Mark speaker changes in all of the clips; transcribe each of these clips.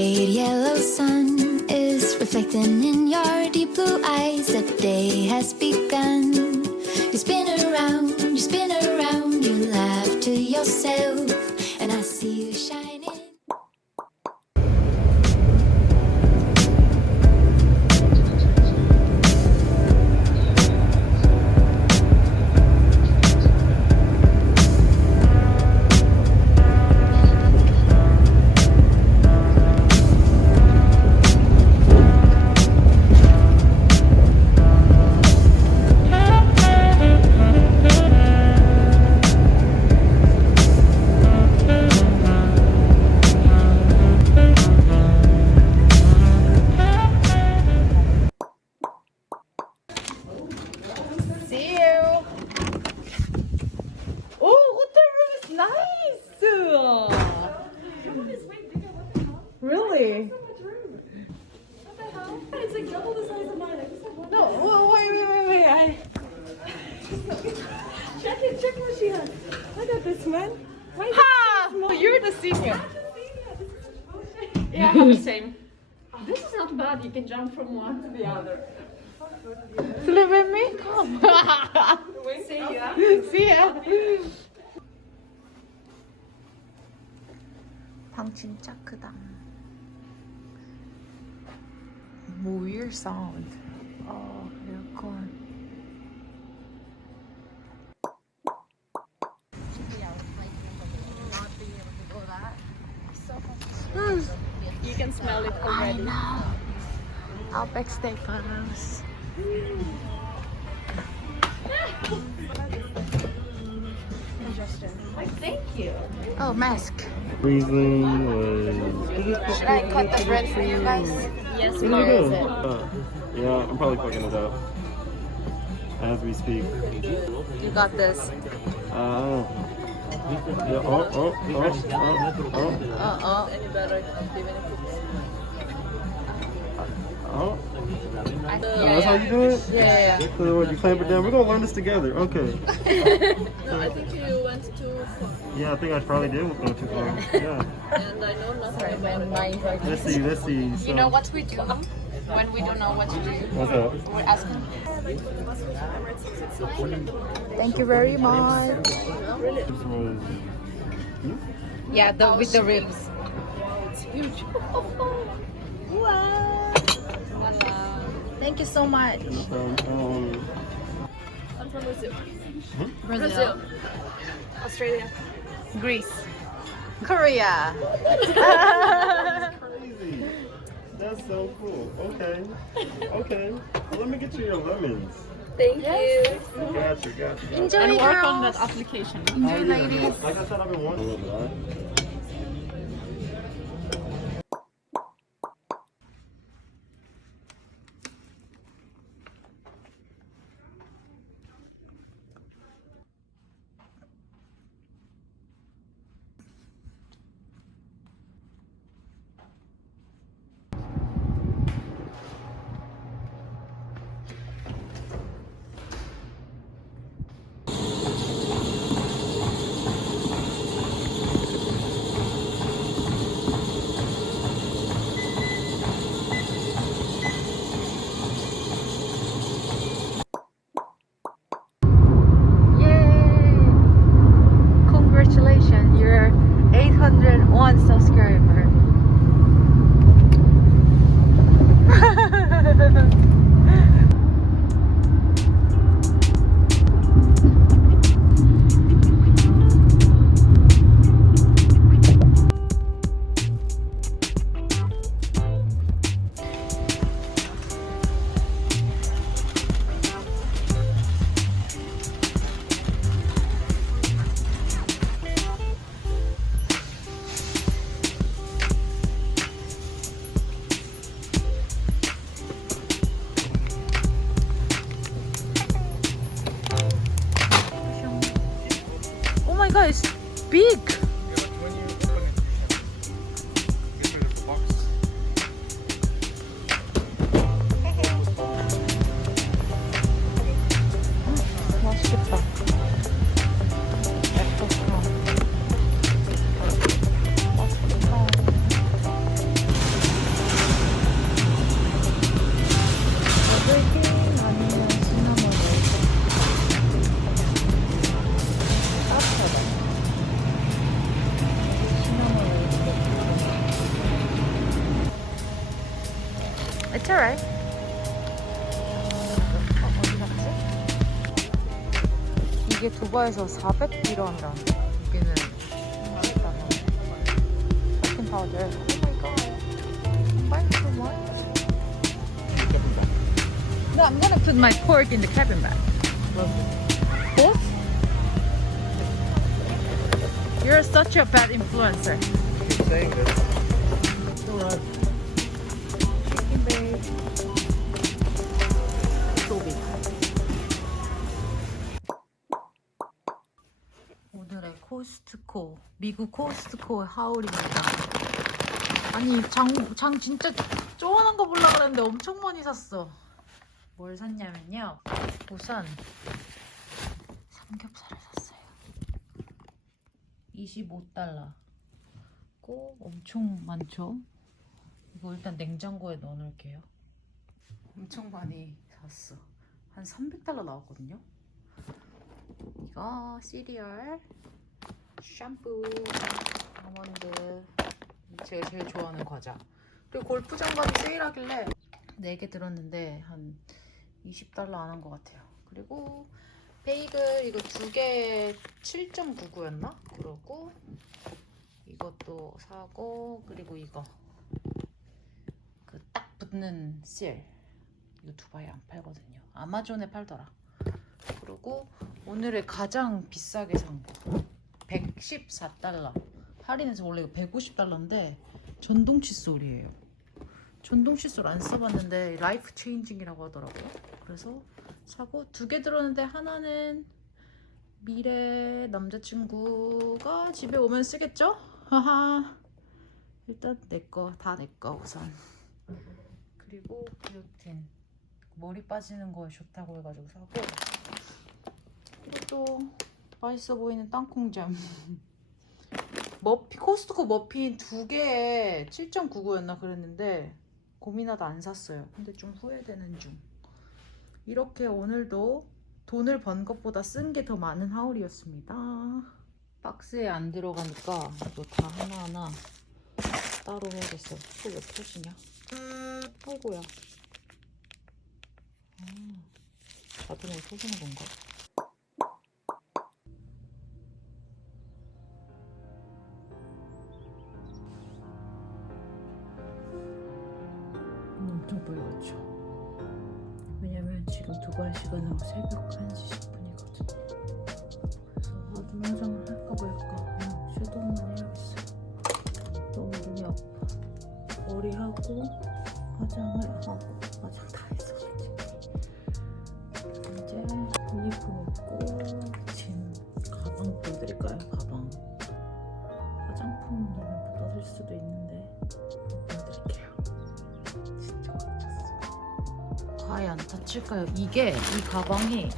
Speaker 1: great yellow sun is reflecting in your deep blue eyes. The day has begun. You spin around, you spin around, you laugh to yourself,
Speaker 2: It's like double the size of mine. I just have one.
Speaker 3: No. wha- Wait, wait, wait, wait. I.
Speaker 2: Check it. Check what she has. Look at this man. Why is
Speaker 3: Ha! You're the senior.
Speaker 2: Yeah, I have the same. This is not bad. You can jump from one to the other.
Speaker 3: Live with me? Come.
Speaker 2: See ya.
Speaker 3: See ya. 방 진짜 크다. weird sound. 어, 에어컨.
Speaker 2: You can smell it
Speaker 3: I
Speaker 2: already.
Speaker 3: know. Outback Steakhouse.
Speaker 2: Thank you.
Speaker 3: Oh, mask.
Speaker 4: Riesling was.
Speaker 3: Should I cut the bread for you guys?
Speaker 2: Yes,
Speaker 4: There you go. Uh, yeah, I'm probably fucking it up as we speak.
Speaker 3: You got this.
Speaker 4: Uh, yeah, oh, oh, oh, oh, oh,
Speaker 3: Uh-oh.
Speaker 4: Oh. Oh, that's how you do it?
Speaker 3: Yeah, yeah, yeah.
Speaker 4: So what, you clamp it down. We're gonna learn this together. Okay.
Speaker 2: No, I think you went too far.
Speaker 4: Yeah, I think I probably did go too far. Yeah.
Speaker 2: And I know nothing about it.
Speaker 4: Let's see. Let's see. So,
Speaker 5: You know what we do when we don't know what to do?
Speaker 4: What's up?
Speaker 5: We're asking.
Speaker 3: Thank you very much.
Speaker 4: This was.
Speaker 3: Yeah, the, with the ribs. Thank you so much.
Speaker 2: I'm from hmm? Brazil.
Speaker 3: Brazil.
Speaker 2: Australia.
Speaker 3: Greece. Korea.
Speaker 4: That's crazy. That's so cool. Okay. Okay. Well, let me get you your lemons.
Speaker 2: Thank you.
Speaker 4: Got you, got you.
Speaker 3: Enjoy,
Speaker 2: And work on that application.
Speaker 4: Oh, yeah. Like I said, I've been wanting.
Speaker 3: It's big! It's alright. 이게 두바에서 400이런다. 여기는 Oh my god! No, I'm gonna put my pork in the cabin bag. Both? You're such a bad influencer.
Speaker 4: Keep saying this.
Speaker 3: 오늘의 코스트코 미국 코스트코 하울입니다. 아니 장, 장 진짜 쪼만한 거 보려고 그랬는데 엄청 많이 샀어. 뭘 샀냐면요. 우선 삼겹살을 샀어요. 25달러. 고 엄청 많죠? 이거 일단 냉장고에 넣어 놓을게요. 엄청 많이 샀어. 한 300달러 나왔거든요. 이거 시리얼, 샴푸, 아몬드, 제가 제일 좋아하는 과자. 그리고 골프장 가도 세일하길래 4개 들었는데 한 20달러 안 한 것 같아요. 그리고 베이글 이거 두 개 7.99였나? 그러고 이것도 사고 그리고 이거 그 딱 붙는 실 이거 두바이에 안 팔거든요 아마존에 팔더라 그리고 오늘의 가장 비싸게 산 거. 114달러. 할인해서 원래 이거 150달러인데 전동 칫솔이에요. 전동 칫솔 안 써봤는데 라이프 체인징이라고 하더라고요. 그래서 사고 두 개 들었는데 하나는 미래 남자친구가 집에 오면 쓰겠죠? 하하. 일단 내 거 다 내 거 우선. 그리고 비오틴 머리 빠지는 거에 좋다고 해가지고 사고 그리고 또 맛있어 보이는 땅콩잼. 머피 코스트코 머핀 두 개에 7.99였나 그랬는데 고민하다 안 샀어요. 근데 좀 후회되는 중. 이렇게 오늘도 돈을 번 것보다 쓴 게 더 많은 하울이었습니다. 박스에 안 들어가니까 이거 다 하나하나 따로 해야겠어. 또왜 터지냐? 아이고야. 아, 자동으로 터지는 건가? 엄청 빨갛죠? 왜냐면 지금 두바이 시간으로 새벽 1시 10분이거든요. 그래서 아, 눈 화장을 할까 말까 그냥 섀도우만 해야겠어요. 너무 눈이 아파. 머리하고 화장을 하고 다칠까요? 이게 이 가방이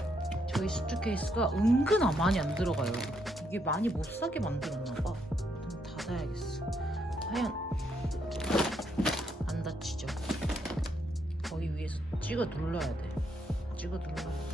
Speaker 3: 저희 수트케이스가 은근 많이 안 들어가요 이게 많이 못 사게 만들었나 봐 좀 닫아야겠어 과연 안 다치죠. 거기 위에서 찍어 눌러야 돼. 찍어 눌러보겠습니다.